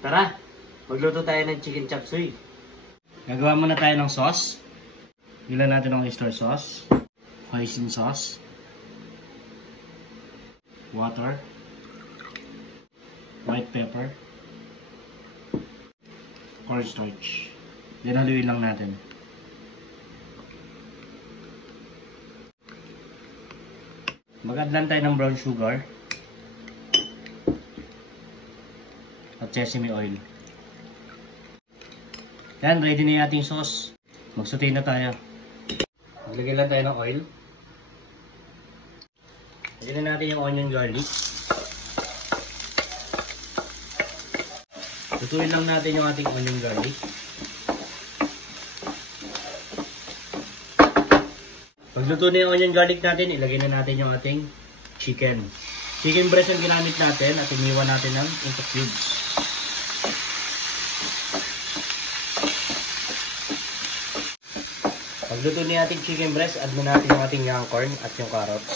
Tara, magluto tayo ng chicken chop suey. Gagawa muna tayo ng sauce. Ilan natin ng oyster sauce, hoisin sauce, water, white pepper, cornstarch. Then haluin lang natin. Mag-add lang tayo ng brown sugar at sesame oil. Yan, ready na yung ating sauce. Mag-saute na tayo. Maglagay lang tayo ng oil. Lagyan na natin yung onion garlic. Lutuin lang natin yung ating onion garlic. Pag luto na yung onion garlic natin, ilagay na natin yung ating chicken. Chicken breast yung ginamit natin at iniwan natin ng into cubes. Pag luto na yung ating chicken breast, add na natin yung ating young corn at yung carrots.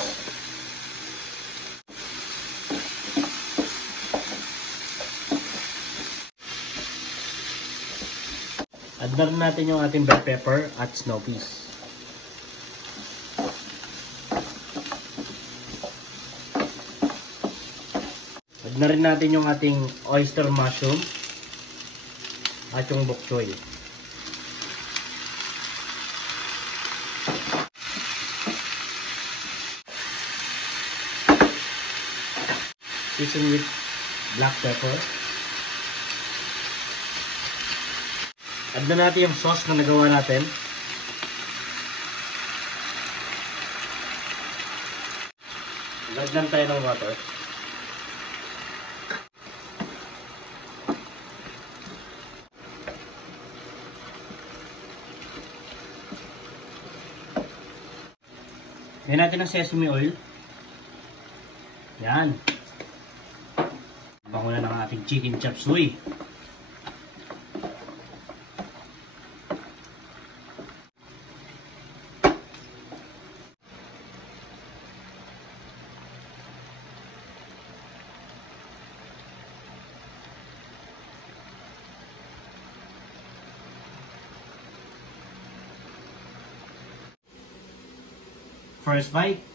Add na rin natin yung ating bell pepper at snow peas. Add na rin natin yung ating oyster mushroom at yung bok choy. Season with black pepper. Add na natin yung sauce na nagawa natin. Add lang tayo ng water. Lagyan natin ng sesame oil. Yan. Bango na ng ating chicken chop suey. First bite.